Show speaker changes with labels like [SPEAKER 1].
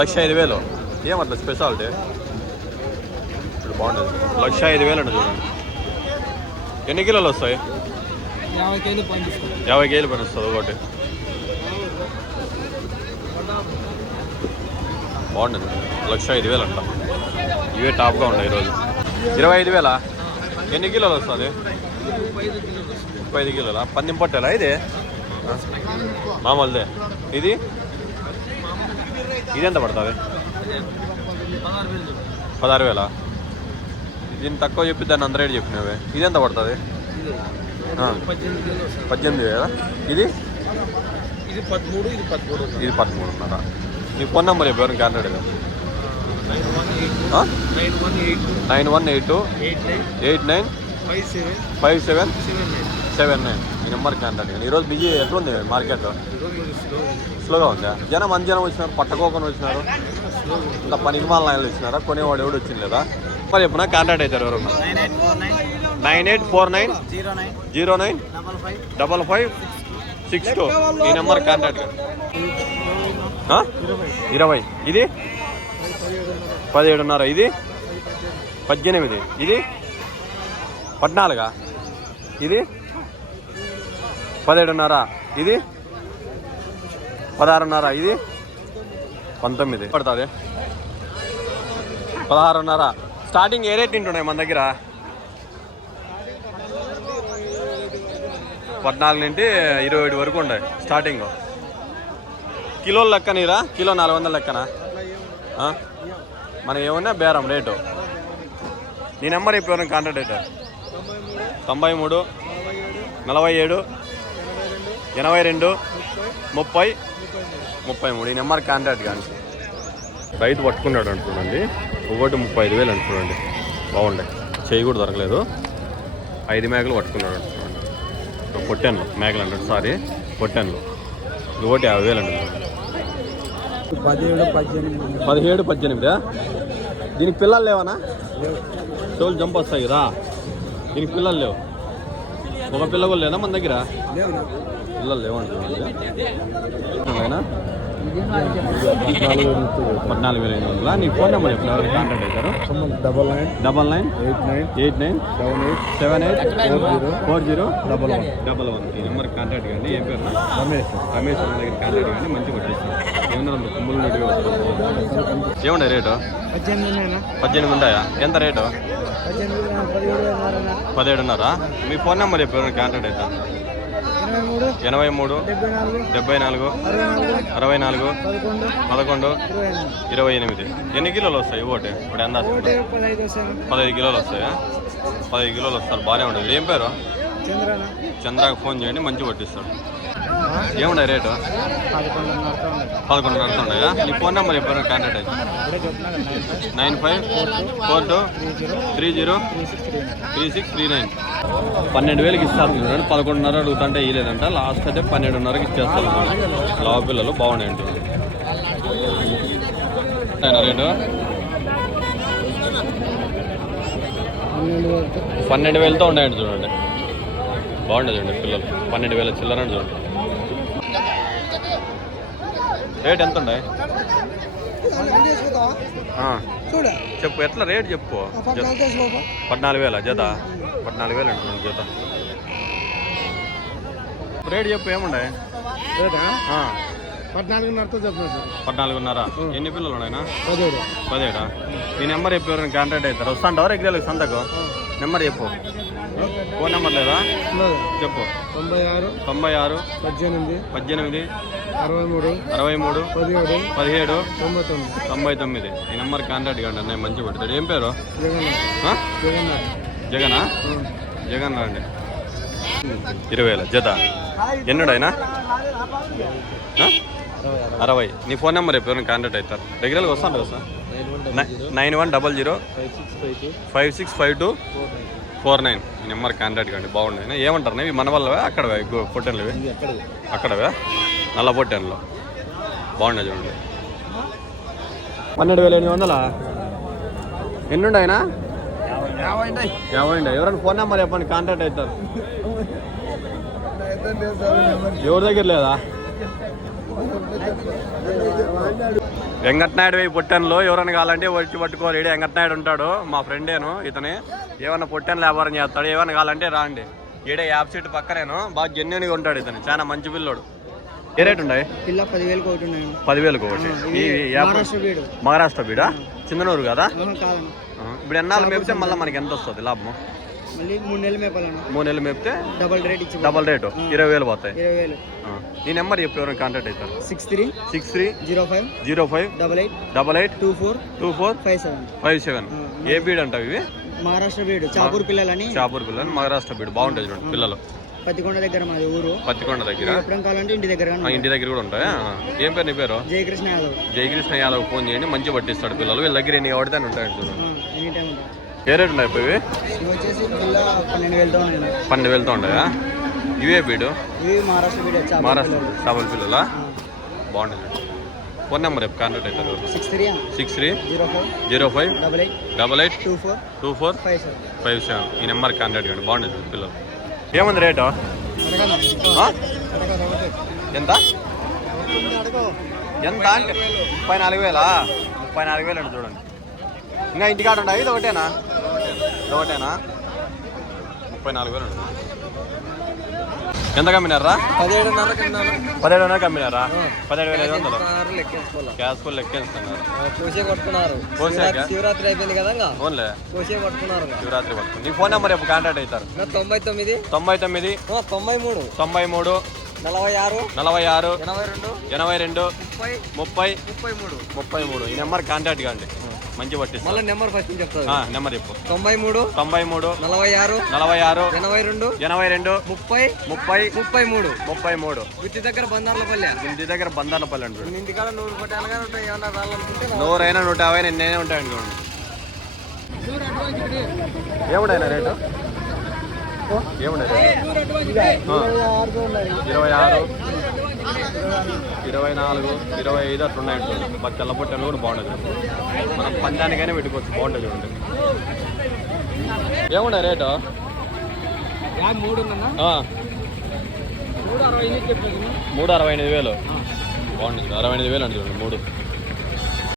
[SPEAKER 1] లక్ష ఐదు వేలు.
[SPEAKER 2] ఏమట్లా స్పెషాలిటీ ఇప్పుడు బాగుండదు లక్ష ఐదు వేలు అండి చూడండి ఎన్ని కిలోలు వస్తాయి?
[SPEAKER 1] యాభై కేజీలు
[SPEAKER 2] పని వస్తుంది ఒకటి. బాగుండదు లక్ష ఐదు వేలు అంట. ఇవే టాప్గా ఉన్నాయి ఈరోజు. ఇరవై ఐదు వేలా? ఎన్ని కిలోలు వస్తుంది? ముప్పై ఐదు కిలోలా పందెం పట్టేలా ఇది? మామూలుదే. ఇది? ఇది ఎంత పడుతుంది? పదహారు వేల. దీన్ని తక్కువ చెప్పి దాన్ని అంత రేటు చెప్పినవే. ఇది ఎంత పడుతుంది.
[SPEAKER 1] పద్దెనిమిది
[SPEAKER 2] వేల. ఇది?
[SPEAKER 1] ఇది పదమూడు ఇది పదమూడు.
[SPEAKER 2] ఇది పదమూడున్నర నీ ఫోన్ నెంబర్ చెప్పారు candidate
[SPEAKER 1] nine one eight. Nine
[SPEAKER 2] two
[SPEAKER 1] eight nine
[SPEAKER 2] eight nine
[SPEAKER 1] five seven
[SPEAKER 2] five seven
[SPEAKER 1] seven nine.
[SPEAKER 2] ఈ నెంబర్ కాంటాక్ట్ ఈరోజు బిజీ ఎట్లుంది మార్కెట్? స్లోగా ఉందా? జనం మంది జనం వచ్చినారు పట్టకోకుండా వచ్చినారు.
[SPEAKER 1] ఇంకా
[SPEAKER 2] ఇంత పనికి మాల లైన్లు వచ్చినారా కొనేవాడు ఎవడు వచ్చింది లేదా? మరి చెప్పిన కాంటాక్ట్ అవుతారు ఎవరన్నా?
[SPEAKER 1] Nine eight four nine zero nine double five
[SPEAKER 2] six two. ఈ నెంబర్ కాంటాక్ట్. ఇరవై. ఇది? పదిహేడున్నర. ఇది? పద్దెనిమిది. ఇది? పద్నాలుగా? ఇది? పదిహేడున్నర ఇది? పదహారున్నర. ఇది? పంతొమ్మిది. పడుతుంది. పదహారున్నర. స్టార్టింగ్ ఏ రేట్ తింటున్నాయి మన దగ్గర? పద్నాలుగు నుండి ఇరవై ఏడు వరకు ఉన్నాయి స్టార్టింగ్ కిలోల లెక్కనిరా కిలో నాలుగు వందల లెక్కనా? మనం మన ఏమన్నా బేరం రేటు. నీ నెంబర్ ఇప్పుడు కాంటాక్ట్ అయితే. తొంభై మూడు నలభై ఏడు ఎనభై రెండు ముప్పై. ముప్పై మూడు. ఈ నెంబర్ కాంటాక్ట్ కానీ రైతు పట్టుకున్నాడు అంటున్నాండి ఒకటి ముప్పై ఐదు వేలు అంటున్నాండి బాగుండే. చేయి కూడా దొరకలేదు. ఐదు మేకలు పట్టుకున్నాడు అంటున్నాండి పొట్టెన్లు మేకలు అంటాడు. సారీ పొట్టెన్లు. ఒకటి యాభై వేలు అంటున్నాడు
[SPEAKER 1] పదిహేడు పద్దెనిమిది.
[SPEAKER 2] పదిహేడు పద్దెనిమిదా? దీనికి పిల్లలు లేవనా? తోలు జంప్ వస్తాయి రా. దీనికి పిల్లలు లేవు. ఒక పిల్ల కూడా లేదా మన దగ్గర? పిల్లలు లేవంటున్నాడు పద్నాలుగు వేల ఐదు వందల? నీ ఫోన్ నెంబర్ చెప్పిన ఎవరికి కాంటాక్ట్ అవుతారు?
[SPEAKER 1] Double nine
[SPEAKER 2] double nine
[SPEAKER 1] eight nine
[SPEAKER 2] eight nine
[SPEAKER 1] seven eight
[SPEAKER 2] seven eight
[SPEAKER 1] four zero
[SPEAKER 2] four zero
[SPEAKER 1] double one
[SPEAKER 2] double one. ఈ నెంబర్ కాంటాక్ట్ కానీ ఏం పేరు
[SPEAKER 1] రమేష్
[SPEAKER 2] రమేష్ అన్న దగ్గర కాంటాక్ట్ కానీ మంచిగా వచ్చేసి ఏమన్నా కుమ్ములు నీట్గా వస్తుంది ఏముండే రేటు?
[SPEAKER 1] పద్దెనిమిది
[SPEAKER 2] ఉంటాయా ఎంత రేటు? పదిహేడున్నరా? మీ ఫోన్ నెంబర్ చెప్పారు కాంటాక్ట్ అవుతా
[SPEAKER 1] ఇరవై మూడు
[SPEAKER 2] ఎనభై మూడు
[SPEAKER 1] డెబ్బై నాలుగు అరవై నాలుగు పదకొండు ఇరవై ఎనిమిది.
[SPEAKER 2] ఎన్ని కిలోలు వస్తాయి ఒకటి ఇప్పుడు ఎంత
[SPEAKER 1] ఒకటి పదహైదు
[SPEAKER 2] కిలోలు వస్తాయా? పదహైదు కిలోలు వస్తారు బాగానే ఉండదు ఏం పేరు? చంద్రాకి ఫోన్ చేయండి మంచి పట్టిస్తాడు ఏమున్నాయి రేటు?
[SPEAKER 1] పదకొండు
[SPEAKER 2] పదకొండు నడుతున్నాయా నీ ఫోన్ నెంబర్ చెప్పారు కాంటాక్ట్ అయితే nine
[SPEAKER 1] five
[SPEAKER 2] four two
[SPEAKER 1] three zero
[SPEAKER 2] three
[SPEAKER 1] six three nine.
[SPEAKER 2] పన్నెండు వేలకి ఇస్తారు చూడండి. పదకొండున్నర అడుగుతుంటే ఇయ్యలేదంట. లాస్ట్ అయితే పన్నెండున్నరకి ఇచ్చేస్తారు లావు పిల్లలు బాగున్నాయి అంటున్నారు రేటు?
[SPEAKER 1] పన్నెండు వేలతో
[SPEAKER 2] ఉన్నాయండి చూడండి. బాగుండదు అండి పిల్లలు. పన్నెండు వేల చిల్లరండి చూడండి. రేట్ ఎంత ఉన్నాయి
[SPEAKER 1] చూడ.
[SPEAKER 2] చెప్పు ఎట్లా రేట్ చెప్పు.
[SPEAKER 1] పద్నాలుగు
[SPEAKER 2] వేల జత? పద్నాలుగు వేలు అంటున్నాను జత. రేట్ చెప్పు ఏముండే?
[SPEAKER 1] పద్నాలుగున్నరతో సార్.
[SPEAKER 2] పద్నాలుగున్నర. ఎన్ని పిల్లలు ఉన్నాయినా
[SPEAKER 1] పదిహేడు.
[SPEAKER 2] పదిహేడా? ఈ నెంబర్ చెప్పి ఎవరైనా కాంటాక్ట్ అవుతారు? వస్తాంటావా రెగ్యులర్ సంతకు? నెంబర్ చెప్పు. ఫోన్ నెంబర్ లేదా? చెప్పు.
[SPEAKER 1] తొంభై ఆరు
[SPEAKER 2] తొంభై ఆరు
[SPEAKER 1] పద్దెనిమిది
[SPEAKER 2] పద్దెనిమిది
[SPEAKER 1] అరవై మూడు
[SPEAKER 2] అరవై మూడు
[SPEAKER 1] పదిహేడు
[SPEAKER 2] పదిహేడు
[SPEAKER 1] తొంభై తొమ్మిది.
[SPEAKER 2] తొంభై తొమ్మిది. ఈ నెంబర్ కాంటాక్ట్ కండి అన్నయ్య మంచి పెడతాడు. ఏం పేరు?
[SPEAKER 1] జగన్నాథ్
[SPEAKER 2] జగనా. జగన్? రండి. ఇరవై వేల జత. ఎన్నుడైనా? అరవై. నీ ఫోన్ నెంబర్ ఎవరైనా కాంటాక్ట్ అవుతారు. రెగ్యులర్గా వస్తాను కదా sir? Nine one double zero.
[SPEAKER 1] Five six five two.
[SPEAKER 2] Five six five two.
[SPEAKER 1] Four nine.
[SPEAKER 2] Number contact కండి బాగున్నాయి ఏమంటారు? ఇవి మన పొట్టెన్లవి
[SPEAKER 1] ఇది ఎక్కడ
[SPEAKER 2] అక్కడవే. నల్ల పొట్టెన్లో బాగున్నాయి చూడండి. పన్నెండు వేల ఎనిమిది వందలా? ఎన్నుండి ఆయన
[SPEAKER 1] యాభై
[SPEAKER 2] ఎవరైనా ఫోన్ నెంబర్ చెప్పండి కాంటాక్ట్ అవుతారు. ఎవరి దగ్గర లేదా? వెంకటనాయుడు పోయి పొట్టెన్లో ఎవరైనా కావాలంటే వచ్చి పట్టుకోవాలి. వెంకటనాయుడు ఉంటాడు మా ఫ్రెండేను ఇతని. ఏమన్నా పొట్టెన్ వ్యాపారం చేస్తాడు ఏమన్నా కావాలంటే రాండి. ఈడే యాప్ సీట్ పక్కనేను. బాగా జెన్యున్గా ఉంటాడు ఇతను. చాలా మంచి పిల్లోడు. ఏ రేట్ ఉన్నాయి?
[SPEAKER 3] పిల్ల పదివేలకు ఒకటి ఉన్నాయి.
[SPEAKER 2] పదివేలకు ఒకటి. ఈ యాప్
[SPEAKER 3] మహారాష్ట్ర వీడు
[SPEAKER 2] మహారాష్ట్ర బీడా? చిన్ననూరు కదా? ఇప్పుడు ఎన్నాళ్ళు మేపితే మళ్ళీ మనకి ఎంత వస్తుంది లాభం
[SPEAKER 3] మూడు నెలలు మేపాలన్న.
[SPEAKER 2] మూడు నెలలు మేపితే
[SPEAKER 3] డబల్ రేట్ ఇచ్చి
[SPEAKER 2] డబల్ రేటు. ఇరవై వేలు పోతాయి.
[SPEAKER 3] ఇరవై వేలు.
[SPEAKER 2] నెంబర్ చెప్పి ఎవరైనా కాంటాక్ట్ అవుతారు?
[SPEAKER 3] Six three
[SPEAKER 2] six three
[SPEAKER 3] zero five
[SPEAKER 2] zero five
[SPEAKER 3] double eight
[SPEAKER 2] double eight
[SPEAKER 3] two four
[SPEAKER 2] two four
[SPEAKER 3] five seven.
[SPEAKER 2] Five seven. ఏ బీడ్ అంటావు ఇవి?
[SPEAKER 3] మహారాష్ట్ర వీడు చాపూర్ పిల్లలని.
[SPEAKER 2] షాపూర్ పిల్లలు మహారాష్ట్ర బీడ్ బాగుంటుంది చూడండి పిల్లలు.
[SPEAKER 3] పత్తికొండ దగ్గర మాది ఊరు.
[SPEAKER 2] పత్తికొండ దగ్గర?
[SPEAKER 3] ఎప్పుడేం కావాలంటే ఇంటి దగ్గర
[SPEAKER 2] ఇంటి దగ్గర కూడా ఉంటాయా. ఏం పేరు నీ పేరు?
[SPEAKER 3] జయకృష్ణ యాదవ్.
[SPEAKER 2] జయకృష్ణ యాదవ్ ఫోన్ చేయండి మంచి పట్టిస్తాడు పిల్లలు. వీళ్ళ దగ్గర ఎన్ని ఎవరిదాన్ని ఉంటాయి చూడండి. ఏ రేట్ ఉన్నాయి ఇప్పుడు ఇవి?
[SPEAKER 3] వచ్చేసి పిల్ల పన్నెండు వేలతో ఉన్నాయి.
[SPEAKER 2] పన్నెండు వేలతో ఉంటాయా? ఇవే బీడు?
[SPEAKER 3] ఇవి మహారాష్ట్ర చాపూర్
[SPEAKER 2] మహారాష్ట్ర చేపల పిల్లలా? బాగుంటుంది ఫోన్ నెంబర్ రేపు కాంటాక్ట్ అవుతారు.
[SPEAKER 3] Six three
[SPEAKER 2] six three
[SPEAKER 3] zero five
[SPEAKER 2] zero five
[SPEAKER 3] double eight
[SPEAKER 2] double eight
[SPEAKER 3] two four
[SPEAKER 2] two four
[SPEAKER 3] five seven
[SPEAKER 2] five seven. ఈ నెంబర్ కాంటాక్ట్ చేయండి. బాగుంటుంది పిల్లలు. ఏముంది రేటు? ఆ? ఎంత? ఎంత అంటే ముప్పై నాలుగు వేలా? ముప్పై నాలుగు వేలు అండి చూడండి. ఇంకా ఇంటికాడ ఉండా? ఇది ఒకటేనా? ఇది ఒకటేనా? ముప్పై నాలుగు వేలు అండి ఎంత కమ్మినారా.
[SPEAKER 3] పదిహేడున్నర
[SPEAKER 2] అమ్మినారా పదిహేడు వేల ఐదు వందలు. గ్యాస్ కూడా లెక్కేస్తున్నారు
[SPEAKER 3] కొట్టుకున్నారు. శివరాత్రి అయిపోయింది కదా కొట్టుకున్నారు
[SPEAKER 2] శివరాత్రి పడుతుంది నీ ఫోన్ నెంబర్ రేపు కాంటాక్ట్ అవుతారు.
[SPEAKER 3] తొంభై తొమ్మిది.
[SPEAKER 2] తొంభై తొమ్మిది.
[SPEAKER 3] ఓ, తొంభై మూడు.
[SPEAKER 2] తొంభై మూడు.
[SPEAKER 3] నలభై ఆరు.
[SPEAKER 2] నలభై ఆరు.
[SPEAKER 3] ఎనభై రెండు.
[SPEAKER 2] ఎనభై రెండు.
[SPEAKER 3] ముప్పై.
[SPEAKER 2] ముప్పై.
[SPEAKER 3] ముప్పై మూడు.
[SPEAKER 2] ముప్పై మూడు. ఈ నెంబర్ కాంటాక్ట్ కాండి మంచి పట్టిస్తా.
[SPEAKER 3] మళ్ళీ నెంబర్ ఫస్ట్ చెప్తాను.
[SPEAKER 2] ఆ, నెంబర్ చెప్పు.
[SPEAKER 3] తొంభై మూడు
[SPEAKER 2] తొంభై మూడు
[SPEAKER 3] నలభై ఆరు
[SPEAKER 2] నలభై ఆరు
[SPEAKER 3] ఎనభై రెండు
[SPEAKER 2] ఎనభై రెండు
[SPEAKER 3] ముప్పై
[SPEAKER 2] ముప్పై
[SPEAKER 3] ముప్పై మూడు
[SPEAKER 2] ముప్పై మూడు
[SPEAKER 3] గుత్తి దగ్గర బందార్లపల్లి
[SPEAKER 2] ఇంటి దగ్గర బందాలపల్లి అంటారు
[SPEAKER 3] ఇంటికాడ నూరు కొట్టాలుగా ఉంటాయి ఏమన్నా రావాలనుకుంటే
[SPEAKER 2] నూరైనా నూట యాభై నేనే ఉంటాయండి ఏముడైనా రేటు? ఏముండే రేటు? ఆ, ఇరవై ఆరు. ఇరవై నాలుగు ఇరవై ఐదు అట్లా ఉన్నాయి చూడండి మా తెల్ల పొట్టలు కూడా బాగుంటుంది మనం పందానికైనా పెట్టుకోవచ్చు బాగుంటుంది చూడండి. ఏముండే రేటు? మూడు అరవై ఎనిమిది వేలు. బాగుంటుంది అరవై ఎనిమిది వేలు అండి చూడండి మూడు.